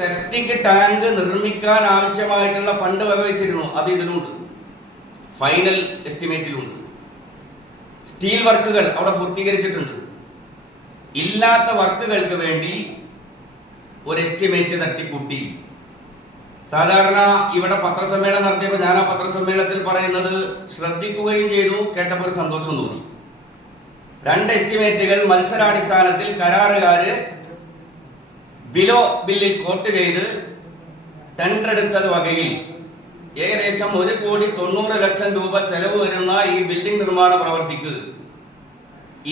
Septic tank നിർമ്മിക്കാൻ ആവശ്യമായിട്ടുള്ള fund വകവെച്ചിരുന്നു. അത് ഇതിലുണ്ട്. ഫൈനൽ എസ്റ്റിമേറ്റിലുണ്ട് സ്റ്റീൽ വർക്കുകൾ അവിടെ പൂർത്തീകരിച്ചിട്ടുണ്ട്. ഇല്ലാത്ത വർക്കുകൾക്ക് വേണ്ടി ഒരു എസ്റ്റിമേറ്റ് തട്ടിക്കൂട്ടി. സാധാരണ ഇവിടെ പത്രസമ്മേളനം നടത്തിയപ്പോൾ ഞാൻ ആ പത്രസമ്മേളനത്തിൽ പറയുന്നത് ശ്രദ്ധിക്കുകയും ചെയ്തു. കേട്ടപ്പോൾ സന്തോഷം തോന്നി. രണ്ട് എസ്റ്റിമേറ്റുകൾ മത്സരാടിസ്ഥാനത്തിൽ കരാറുകാര് ബിലോ ബില്ലിൽ കോട്ട് ചെയ്ത് ടെൻഡർ എടുത്തത് വകയിൽ ഏകദേശം ഒരു കോടി തൊണ്ണൂറ് ലക്ഷം രൂപ ചെലവ് വരുന്ന ഈ ബിൽഡിംഗ് നിർമ്മാണ പ്രവർത്തിക്ക്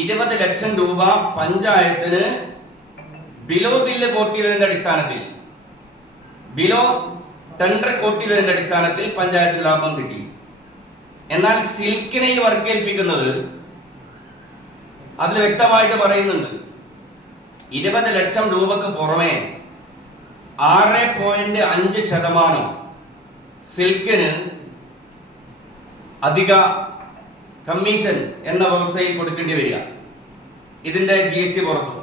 ഇരുപത് ലക്ഷം രൂപ പഞ്ചായത്തിന് ബിലോ ബില്ല് കോട്ട് ചെയ്തതിന്റെ അടിസ്ഥാനത്തിൽ ബിലോ ടെൻഡർ കോട്ട് ചെയ്തതിന്റെ അടിസ്ഥാനത്തിൽ പഞ്ചായത്തിന് ലാഭം കിട്ടി. എന്നാൽ സിൽക്കിനെ ഈ വർക്ക് ഏൽപ്പിക്കുന്നത് അതിൽ വ്യക്തമായിട്ട് പറയുന്നുണ്ട്. ഇരുപത് ലക്ഷം രൂപക്ക് പുറമെ ആറ് പോയിന്റ് അഞ്ച് ശതമാനം സിൽക്കിന് അധിക കമ്മീഷൻ എന്ന വ്യവസ്ഥയിൽ കൊടുക്കേണ്ടി വരിക. ഇതിന്റെ ജി എസ് ടി പുറത്തു.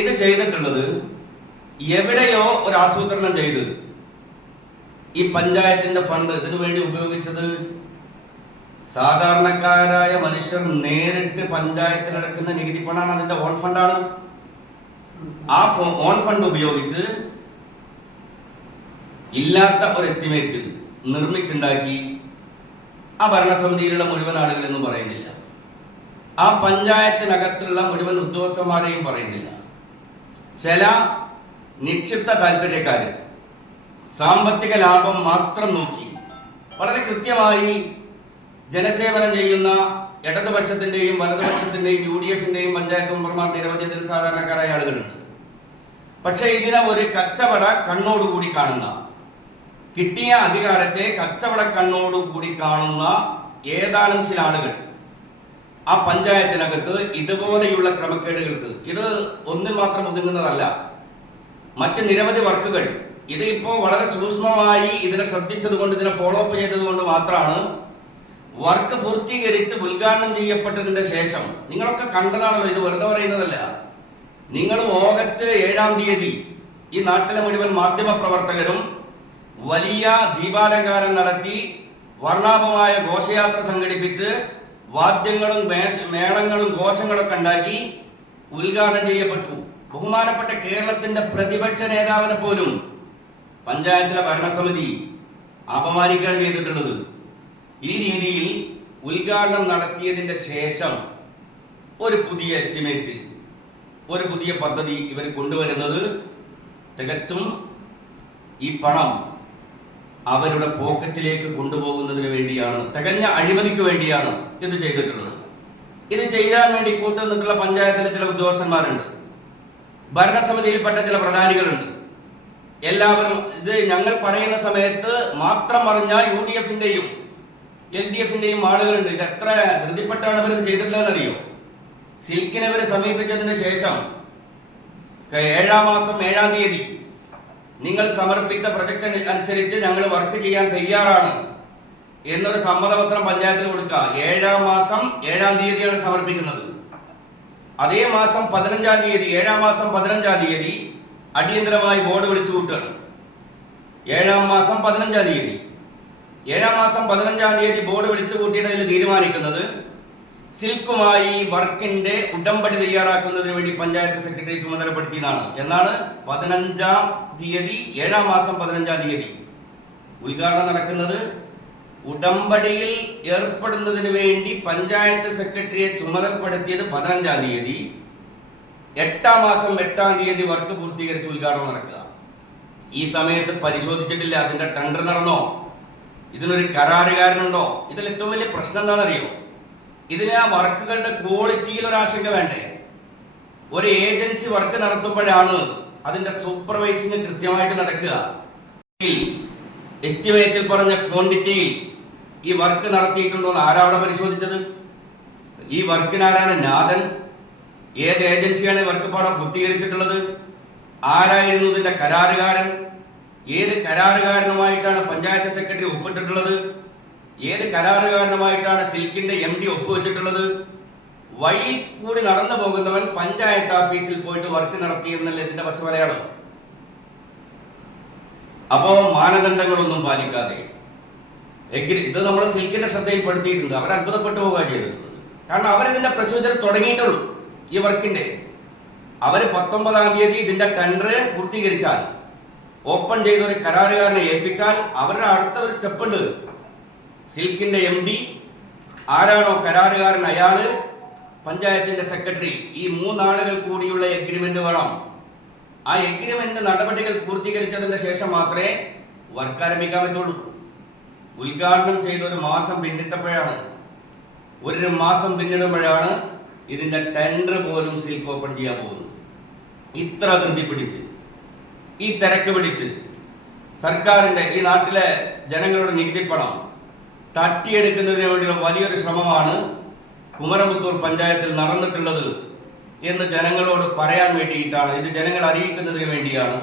ഇത് ചെയ്തിട്ടുള്ളത് എവിടെയോ ഒരു ആസൂത്രണം ചെയ്ത് ഈ പഞ്ചായത്തിന്റെ ഫണ്ട് ഇതിനു വേണ്ടി ഉപയോഗിച്ചത് സാധാരണക്കാരായ മനുഷ്യർ നേരിട്ട് പഞ്ചായത്തിൽ അടക്കുന്ന നികുതി പണമാണ്. അതിന്റെ ഓൺ ഫണ്ടാണ് ആ ഓൺ ഫണ്ട് ഉപയോഗിച്ച് ഇല്ലാത്ത ഒരു എസ്റ്റിമേറ്റിൽ നിർമ്മിച്ചുണ്ടാക്കി ആ ഭരണസമിതിയിലുള്ള മുഴുവൻ ആളുകളെന്നും പറയുന്നില്ല. ആ പഞ്ചായത്തിനകത്തുള്ള മുഴുവൻ ഉദ്യോഗസ്ഥന്മാരെയും പറയുന്നില്ല. ചില നിക്ഷിപ്ത താല്പര്യക്കാര് സാമ്പത്തിക ലാഭം മാത്രം നോക്കി വളരെ കൃത്യമായി ജനസേവനം ചെയ്യുന്ന ഇടതുപക്ഷത്തിന്റെയും വലതുപക്ഷത്തിന്റെയും യു ഡി എഫിന്റെയും പഞ്ചായത്ത് മെമ്പർമാർ നിരവധി സാധാരണക്കാരായ ആളുകളുണ്ട്. പക്ഷെ ഇതിനെ ഒരു കച്ചവട കണ്ണോടുകൂടി കാണുന്ന കിട്ടിയ അധികാരത്തെ കച്ചവട കണ്ണോടുകൂടി കാണുന്ന ഏതാനും ചില ആളുകൾ ആ പഞ്ചായത്തിനകത്ത് ഇതുപോലെയുള്ള ക്രമക്കേടുകൾക്ക് ഇത് ഒന്നിൽ മാത്രം ഒതുങ്ങുന്നതല്ല. മറ്റ് നിരവധി വർക്കുകൾ ഇത് ഇപ്പോൾ വളരെ സൂക്ഷ്മമായി ഇതിനെ ശ്രദ്ധിച്ചത് കൊണ്ട് ഇതിനെ ഫോളോ അപ്പ് ചെയ്തത് കൊണ്ട് മാത്രമാണ് വർക്ക് പൂർത്തീകരിച്ച് ഉദ്ഘാടനം ചെയ്യപ്പെട്ടതിന്റെ ശേഷം നിങ്ങളൊക്കെ കണ്ടതാണല്ലോ ഇത് വെറുതെ പറയുന്നതല്ല. നിങ്ങൾ ഓഗസ്റ്റ് ഏഴാം തീയതി ഈ നാട്ടിലെ മുഴുവൻ മാധ്യമ പ്രവർത്തകരും വലിയ ദീപാലങ്കാരം നടത്തി വർണാഭമായ ഘോഷയാത്ര സംഘടിപ്പിച്ച് വാദ്യങ്ങളും മേളങ്ങളും ഘോഷങ്ങളൊക്കെ ഉണ്ടാക്കി ഉദ്ഘാടനം ചെയ്യപ്പെട്ടു. ബഹുമാനപ്പെട്ട കേരളത്തിന്റെ പ്രതിപക്ഷ നേതാവിനെ പോലും പഞ്ചായത്തിലെ ഭരണസമിതി അപമാനിക്കുകയാണ് ചെയ്തിട്ടുള്ളത്. ഈ രീതിയിൽ ഉദ്ഘാടനം നടത്തിയതിന്റെ ശേഷം ഒരു പുതിയ എസ്റ്റിമേറ്റ് ഒരു പുതിയ പദ്ധതി ഇവർ കൊണ്ടുവരുന്നത്. തികച്ചും ഈ പണം അവരുടെ പോക്കറ്റിലേക്ക് കൊണ്ടുപോകുന്നതിന് വേണ്ടിയാണ് തികഞ്ഞ അഴിമതിക്ക് വേണ്ടിയാണ് ഇത് ചെയ്തിട്ടുള്ളത്. ഇത് ചെയ്യാൻ വേണ്ടി കൂട്ടു കൂട്ടുനിന്നിട്ടുള്ള പഞ്ചായത്തിലെ ചില ഉദ്യോഗസ്ഥന്മാരുണ്ട്. ഭരണസമിതിയിൽപ്പെട്ട ചില പ്രധാനികളുണ്ട്. എല്ലാവരും ഇത് ഞങ്ങൾ പറയുന്ന സമയത്ത് മാത്രം പറഞ്ഞ യു ഡി എഫിന്റെയും എൽ ഡി എഫിന്റെയും ആളുകളുണ്ട്. ഇത് എത്ര ധൃതിപ്പെട്ടാണ് അവർ ചെയ്തിട്ടുള്ളതെന്ന് അറിയോ സിൽക്കിനെ അവരെ സമീപിച്ചതിന് ശേഷം ഏഴാം മാസം ഏഴാം തീയതി നിങ്ങൾ സമർപ്പിച്ച പ്രൊജക്ട് അനുസരിച്ച് ഞങ്ങൾ വർക്ക് ചെയ്യാൻ തയ്യാറാണ് എന്നൊരു സമ്മതപത്രം പഞ്ചായത്തിൽ കൊടുക്കുക. ഏഴാം മാസം ഏഴാം തീയതിയാണ് സമർപ്പിക്കുന്നത്. അതേ മാസം പതിനഞ്ചാം തീയതി ഏഴാം മാസം പതിനഞ്ചാം തീയതി അടിയന്തരമായി ബോർഡ് വിളിച്ചു കൂട്ടുകയാണ് ഏഴാം മാസം പതിനഞ്ചാം തീയതി. ഏഴാം മാസം പതിനഞ്ചാം തീയതി ബോർഡ് വിളിച്ചു കൂട്ടിയതിൽ തീരുമാനിക്കുന്നത് സിൽക്കുമായി വർക്കിന്റെ ഉടമ്പടി തയ്യാറാക്കുന്നതിന് വേണ്ടി പഞ്ചായത്ത് സെക്രട്ടറി ചുമതലപ്പെടുത്തിയതാണ് എന്നാണ് പതിനഞ്ചാം തീയതി ഏഴാം മാസം പതിനഞ്ചാം തീയതി ഉദ്ഘാടനം നടക്കുന്നത്. ഉടമ്പടിയിൽ ഏർപ്പെടുന്നതിന് വേണ്ടി പഞ്ചായത്ത് സെക്രട്ടറിയെ ചുമതലപ്പെടുത്തിയത് പതിനഞ്ചാം തീയതി. എട്ടാം മാസം എട്ടാം തീയതി വർക്ക് പൂർത്തീകരിച്ച് ഉദ്ഘാടനം നടക്കുക. ഈ സമയത്ത് പരിശോധിച്ചിട്ടില്ല അതിന്റെ ടെൻഡർ നടന്നോ? ഇതിനൊരു കരാറുകാരനുണ്ടോ? ഇതിൽ ഏറ്റവും വലിയ പ്രശ്നം എന്താണെന്നറിയോ? ഇതിന് ആ വർക്കുകളുടെ ക്വാളിറ്റിയിൽ ഒരു ആശങ്ക വേണ്ടേ? ഒരു ഏജൻസി വർക്ക് നടത്തുമ്പോഴാണ് അതിന്റെ സൂപ്പർവൈസിങ് കൃത്യമായിട്ട് നടക്കുക. എസ്റ്റിമേറ്റിൽ പറഞ്ഞ ക്വാണ്ടിറ്റിയിൽ ഈ വർക്ക് നടത്തിയിട്ടുണ്ടോ എന്ന് ആരാവിടെ പരിശോധിച്ചത്? ഈ വർക്കിനാരാണ് നാഥൻ? ഏത് ഏജൻസിയാണ് വർക്ക് പാടം പൂർത്തീകരിച്ചിട്ടുള്ളത്? ആരായിരുന്നു ഇതിന്റെ കരാറുകാരൻ? ഏത് കരാറുകാരനുമായിട്ടാണ് പഞ്ചായത്ത് സെക്രട്ടറി ഒപ്പിട്ടിട്ടുള്ളത്? ഏത് കരാറുകാരനുമായിട്ടാണ് സിൽക്കിന്റെ എം ഡി ഒപ്പുവെച്ചിട്ടുള്ളത്? വഴി കൂടി നടന്നു പോകുന്നവൻ പഞ്ചായത്ത് ഓഫീസിൽ പോയിട്ട് വർക്ക് നടത്തി എന്നല്ല ഇതിന്റെ പച്ച മലയാളം. അപ്പോ മാനദണ്ഡങ്ങളൊന്നും പാലിക്കാതെ. എഗ്രി ഇത് നമ്മൾ സിൽക്കിന്റെ ശ്രദ്ധയിൽപ്പെടുത്തിയിട്ടുണ്ട്. അവർ അത്ഭുതപ്പെട്ടു പോവുക ചെയ്തിട്ടുള്ളത്. കാരണം അവരിതിന്റെ പ്രൊസീജിയർ തുടങ്ങിയിട്ടുള്ളൂ ഈ വർക്കിന്റെ. അവർ പത്തൊമ്പതാം തീയതി ഇതിന്റെ ടെൻഡർ പൂർത്തീകരിച്ചാൽ ഓപ്പൺ ചെയ്ത ഒരു കരാറുകാരനെ ഏൽപ്പിച്ചാൽ അവരുടെ അടുത്ത ഒരു സ്റ്റെപ്പ് ഉണ്ട് സിൽക്കിന്റെ എം ഡി ആരാണോ കരാറുകാരൻ അയാൾ? പഞ്ചായത്തിന്റെ സെക്രട്ടറി. ഈ മൂന്നാളുകൾ കൂടിയുള്ള എഗ്രിമെന്റ് വേണം. ആ എഗ്രിമെന്റ് നടപടികൾ പൂർത്തീകരിച്ചതിന് ശേഷം മാത്രമേ വർക്ക് ആരംഭിക്കാൻ പറ്റുള്ളൂ ഉദ്ഘാടനം ചെയ്ത ഒരു മാസം പിന്നിട്ടപ്പോഴാണ്. ഒരു മാസം പിന്നിടുമ്പോഴാണ് ഇതിന്റെ ടെൻഡർ പോലും സിൽക്ക് ഓപ്പൺ ചെയ്യാൻ പോകുന്നത്. ഇത്ര ധൃതി പിടിച്ച് ഈ തിരക്ക് പിടിച്ച് സർക്കാരിന്റെ ഈ നാട്ടിലെ ജനങ്ങളുടെ നികുതിപ്പണം പണം തട്ടിയെടുക്കുന്നതിന് വേണ്ടിയുള്ള വലിയൊരു ശ്രമമാണ് കുമരമുത്തൂർ പഞ്ചായത്തിൽ നടന്നിട്ടുള്ളത് എന്ന് ജനങ്ങളോട് പറയാൻ വേണ്ടിയിട്ടാണ്. ഇത് ജനങ്ങൾ അറിയിക്കുന്നതിന് വേണ്ടിയാണ്.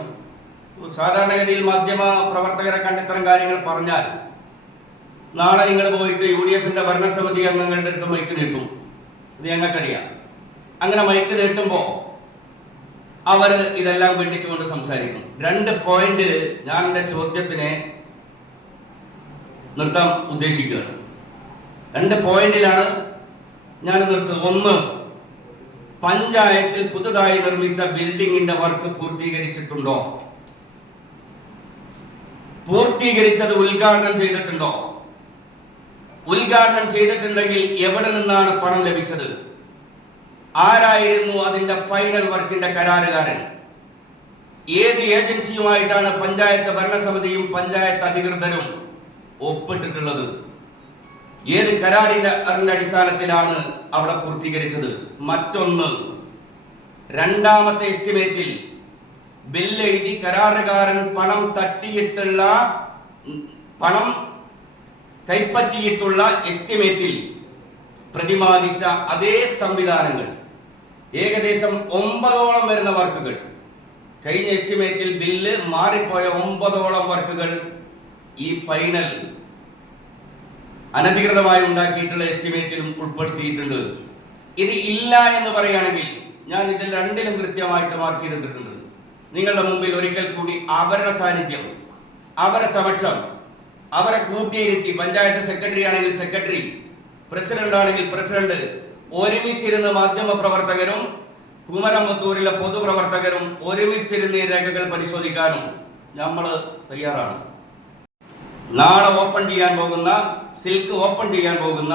സാധാരണഗതിയിൽ മാധ്യമ പ്രവർത്തകരെ കണ്ട് ഇത്തരം കാര്യങ്ങൾ പറഞ്ഞാൽ നാളെ നിങ്ങൾ പോയിട്ട് യു ഡി എഫിന്റെ ഭരണസമിതി അംഗങ്ങളുടെ അടുത്ത് മൈക്ക് നീട്ടും. ഇത് ഞങ്ങൾക്കറിയാം. അങ്ങനെ മൈക്ക് നീട്ടുമ്പോൾ അവർ ഇതെല്ലാം വെട്ടിച്ചുകൊണ്ട് സംസാരിക്കും. രണ്ട് പോയിന്റ് ഞാൻ എന്റെ ചോദ്യത്തിനെ നിർത്താൻ ഉദ്ദേശിക്കുകയാണ്. രണ്ട് പോയിന്റിലാണ് ഞാൻ നിർത്തുന്നത്. ഒന്ന് പഞ്ചായത്തിൽ പുതുതായി നിർമ്മിച്ച ബിൽഡിങ്ങിന്റെ വർക്ക് പൂർത്തീകരിച്ചിട്ടുണ്ടോ? പൂർത്തീകരിച്ചത് ഉദ്ഘാടനം ചെയ്തിട്ടുണ്ടോ? ഉദ്ഘാടനം ചെയ്തിട്ടുണ്ടെങ്കിൽ എവിടെ നിന്നാണ് പണം ലഭിച്ചത്? ആരായിരുന്നു അതിന്റെ ഫൈനൽ വർക്കിന്റെ കരാറുകാരൻ? ഏത് ഏജൻസിയുമായിട്ടാണ് പഞ്ചായത്ത് ഭരണസമിതിയും പഞ്ചായത്ത് അധികൃതരും ഒപ്പിട്ടിട്ടുള്ളത്? ഏത് കരാറിന്റെ അടിസ്ഥാനത്തിലാണ് അവിടെ പൂർത്തീകരിച്ചത്? മറ്റൊന്ന് രണ്ടാമത്തെ എസ്റ്റിമേറ്റിൽ ബില്ല് എഴുതി കരാറുകാരൻ പണം തട്ടിയിട്ടുള്ള പണം കൈപ്പറ്റിയിട്ടുള്ള എസ്റ്റിമേറ്റിൽ പ്രതിപാദിച്ച അതേ സംവിധാനങ്ങൾ. ഏകദേശം ഒമ്പതോളം വരുന്ന വർക്കുകൾ. കഴിഞ്ഞ എസ്റ്റിമേറ്റിൽ ബില്ല് മാറിപ്പോയ ഒമ്പതോളം വർക്കുകൾ ഈ ഫൈനൽ അനധികൃതമായി ഉണ്ടാക്കിയിട്ടുള്ള എസ്റ്റിമേറ്റിലും ഉൾപ്പെടുത്തിയിട്ടുണ്ട്. ഇത് ഇല്ല എന്ന് പറയുകയാണെങ്കിൽ ഞാൻ ഇതിൽ രണ്ടിലും കൃത്യമായിട്ട് മാർക്ക് ചെയ്തിട്ടുണ്ട് നിങ്ങളുടെ മുമ്പിൽ ഒരിക്കൽ കൂടി അവരുടെ സാന്നിധ്യം അവരെ സമക്ഷം അവരെ കൂട്ടിയിരുത്തി പഞ്ചായത്ത് സെക്രട്ടറി ആണെങ്കിൽ സെക്രട്ടറി പ്രസിഡന്റ് ആണെങ്കിൽ പ്രസിഡന്റ് ഒരുമിച്ചിരുന്ന് മാധ്യമ പ്രവർത്തകരും കുമരമ്പത്തൂരിലെ പൊതുപ്രവർത്തകരും ഒരുമിച്ചിരുന്ന് ഈ രേഖകൾ പരിശോധിക്കാനും നമ്മൾ തയ്യാറാണ്. നാളെ ഓപ്പൺ ചെയ്യാൻ പോകുന്ന സിൽക്ക് ഓപ്പൺ ചെയ്യാൻ പോകുന്ന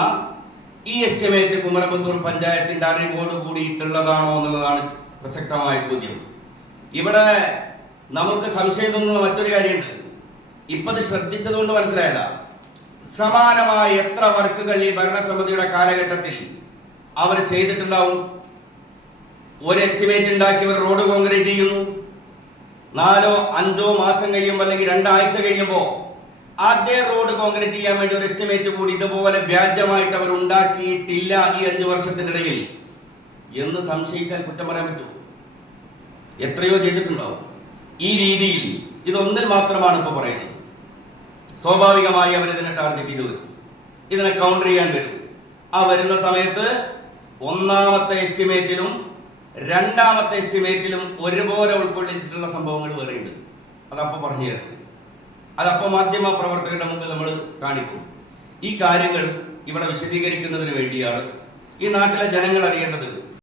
ഈ എസ്റ്റിമേറ്റ് കുമരമ്പത്തൂർ പഞ്ചായത്തിന്റെ അറിവോട് കൂടിയിട്ടുള്ളതാണോ എന്നുള്ളതാണ് പ്രസക്തമായ ചോദ്യം. ഇവിടെ നമുക്ക് സംശയം തോന്നുന്ന മറ്റൊരു കാര്യമുണ്ട്. ഇപ്പൊ ഇത് ശ്രദ്ധിച്ചതുകൊണ്ട് മനസ്സിലായതാ. സമാനമായ എത്ര വർക്കുകൾ ഈ ഭരണസമിതിയുടെ കാലഘട്ടത്തിൽ അവർ ചെയ്തിട്ടുണ്ടാവും. ഒരു എസ്റ്റിമേറ്റ് ഉണ്ടാക്കി ഒരു റോഡ് കോൺക്രീറ്റ് ചെയ്യുന്നു. നാലോ അഞ്ചോ മാസം കഴിയുമ്പോൾ അല്ലെങ്കിൽ രണ്ടാഴ്ച കഴിയുമ്പോൾ അതേ റോഡ് കോൺക്രീറ്റ് ചെയ്യാൻ വേണ്ടി ഒരു എസ്റ്റിമേറ്റ് കൂടി ഇതുപോലെ വ്യാജമായിട്ട് അവർ ഉണ്ടാക്കിയിട്ടില്ല ഈ അഞ്ചു വർഷത്തിനിടയിൽ എന്ന് സംശയിച്ചാൽ കുറ്റം പറയാൻ പറ്റുമോ എത്രയോ ചെയ്തിട്ടുണ്ടാവും. ഈ രീതിയിൽ ഇതൊന്നിൽ മാത്രമാണ് ഇപ്പൊ പറയുന്നത്. സ്വാഭാവികമായി അവർ ഇതിനെ ടാർഗറ്റ് ചെയ്ത് വരും. ഇതിനെ കൗണ്ടർ ചെയ്യാൻ വരും. ആ വരുന്ന സമയത്ത് ഒന്നാമത്തെ എസ്റ്റിമേറ്റിലും രണ്ടാമത്തെ എസ്റ്റിമേറ്റിലും ഒരുപോലെ ഉൾക്കൊള്ളിച്ചിട്ടുള്ള സംഭവങ്ങൾ വേറെയുണ്ട്. അതപ്പോൾ പറഞ്ഞു തരുന്നത് അതപ്പോൾ മാധ്യമ പ്രവർത്തകരുടെ മുമ്പിൽ നമ്മൾ കാണിക്കും. ഈ കാര്യങ്ങൾ ഇവിടെ വിശദീകരിക്കുന്നതിന് വേണ്ടിയാണ് ഈ നാട്ടിലെ ജനങ്ങൾ അറിയേണ്ടത്.